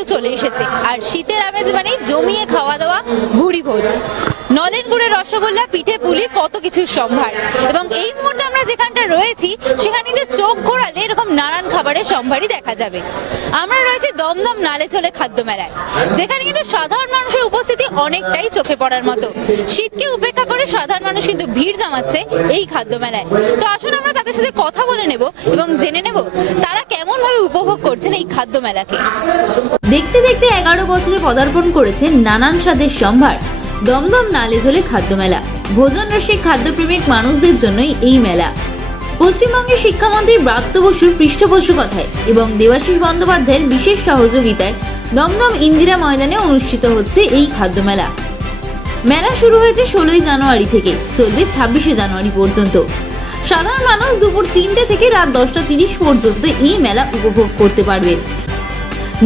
কিন্তু চলে এসেছে, আর শীতের আমেজ মানেই জমিয়ে খাওয়া দাওয়া ভুড়ি ভোজ। নলেন গুড়ের রসগোল্লা, পিঠে পুলি, কত কিছুর সম্ভার। এবং এই মুহূর্তে আমরা যেখানটা রয়েছি সেখানে কিন্তু চোখ ঘোরালে এরকম নানান খাবারের সম্ভারই দেখা যাবে। আমরা রয়েছি দমদম নালে চলে খাদ্য মেলায়, যেখানে কিন্তু সাধারণ মানুষের উপস্থিতি অনেকটাই চোখে পড়ার মতো। শীতকে উপেক্ষা করে সাধারণ মানুষ কিন্তু ভিড় জমাচ্ছে এই খাদ্য মেলায়। তো আসুন আমরা তাদের সাথে কথা বলে নেব এবং জেনে নেব তারা কেমন ভাবে উপভোগ করছেন এই খাদ্য মেলাকে। দেখতে দেখতে 11 বছরে পদার্পণ করেছে নানান স্বাদের সম্ভার দমদম নালে ঝোলে খাদ্য মেলা। ভোজন রসিক খাদ্যপ্রেমিক মানুষদের জন্যই এই মেলা। পশ্চিমবঙ্গের শিক্ষামন্ত্রী ব্রাত্য বসুর পৃষ্ঠপোষকতায় এবং দেবাশিস বন্দ্যোপাধ্যায়ের বিশেষ সহযোগিতায় দমদম ইন্দিরা ময়দানে অনুষ্ঠিত হচ্ছে এই খাদ্য মেলা। মেলা শুরু হয়েছে 16 জানুয়ারি থেকে, চলবে 26 জানুয়ারি পর্যন্ত। সাধারণ মানুষ দুপুর 3টে থেকে রাত 10টা 30 পর্যন্ত এই মেলা উপভোগ করতে পারবে।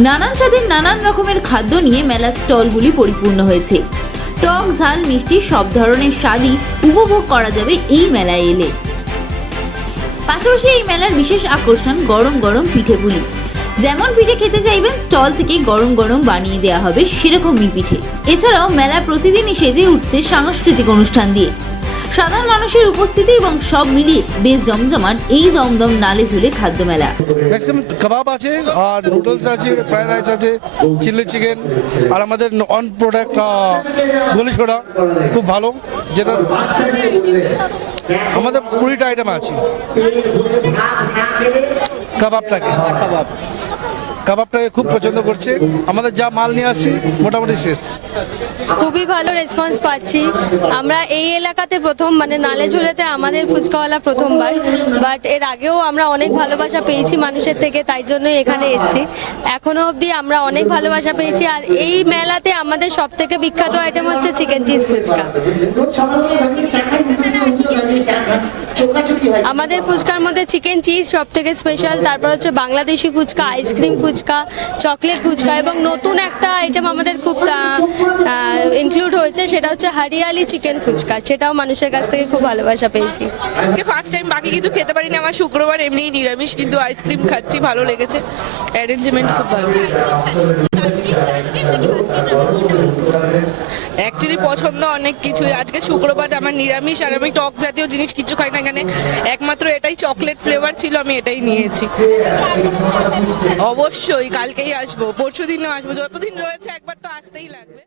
নানান স্বাদের নানান রকমের খাদ্য নিয়ে মেলার স্টলগুলি পরিপূর্ণ হয়েছে। টক ঝাল মিষ্টি সব ধরনের স্বাদই উপভোগ করা যাবে এই মেলায় এলে। পাশাপাশি এই মেলার বিশেষ আকর্ষণ গরম গরম পিঠে পুলি। যেমন পিঠে খেতে চাইবেন স্টল থেকে গরম গরম বানিয়ে দেওয়া হবে সেরকমই পিঠে। এছাড়াও মেলা প্রতিদিনই সেজে উঠছে সাংস্কৃতিক অনুষ্ঠান দিয়ে। সাধারণ মানুষের উপস্থিতি এবং সব মিলিয়ে বেশ জমজমাট এই দমদম নালে ঝুলে খাদ্য মেলা। ম্যাক্সিমাম কাবাব আছে, আর নুডলস আছে, ফ্রাইড রাইস আছে, চিলি চিকেন, আর আমাদের অন প্রোডাক্ট গলি ছোড়া খুব ভালো, যেটা আমাদের 20টা আইটেম আছে। কাবাবটাকে খুব পছন্দ করছে, আমাদের যা মাল নিয়ে আসছি মোটামুটি শেষ। খুবই ভালো রেসপন্স পাচ্ছি। আমরা এই এলাকাতে প্রথম, মানে নালেঝুলেতে আমাদের ফুচকাওয়ালা প্রথমবার, বাট এর আগেও আমরা অনেক ভালোবাসা পেয়েছি মানুষের থেকে, তাই জন্যই এখানে এসেছি। এখনো অবধি আমরা অনেক ভালোবাসা পেয়েছি। আর এই মেলাতে আমাদের সব থেকে বিখ্যাত আইটেম হচ্ছে চিকেন চিজ ফুচকা। আমাদের ফুচকার মধ্যে চিকেন চিজ সব থেকে স্পেশাল, তারপর হচ্ছে বাংলাদেশি ফুচকা, আইসক্রিম ফুচকা, চকলেট ফুচকা, এবং নতুন একটা আইটেম আমাদের খুব ইনক্লুড হয়েছে, সেটা হচ্ছে হরিয়ালি চিকেন ফুচকা। সেটাও মানুষের কাছ থেকে খুব ভালোবাসা পেয়েছি। ফার্স্ট টাইম, বাকি কিছু খেতে পারিনি, আমার শুক্রবার এমনিই নিরামিষ, কিন্তু আইসক্রিম খাচ্ছি, ভালো লেগেছে, অ্যারেঞ্জমেন্ট খুব ভালো। অ্যাকচুয়ালি পছন্দ অনেক কিছুই। আজকে শুক্রবার, আমার নিরামিষ, আর আমি টক জাতীয় জিনিস কিছু খাই না এখানে, একমাত্র এটাই চকলেট ফ্লেভার ছিল, আমি এটাই নিয়েছি। অবশ্যই কালকেই আসবো, পরশু দিনও আসবো, যতদিন রয়েছে একবার তো আসতেই লাগবে।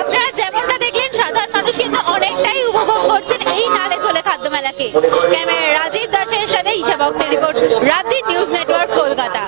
আপনারা যেমনটা দেখলেন, সাধারণ মানুষ কিন্তু অনেকটাই উপভোগ করছেন এই নালে চলে খাদ্য মেলাকে। ক্যামেরা রাজীব দাসের সাথে ঈশা ভক্তের রিপোর্ট, রাত দিন নিউজ নেটওয়ার্ক, কলকাতা।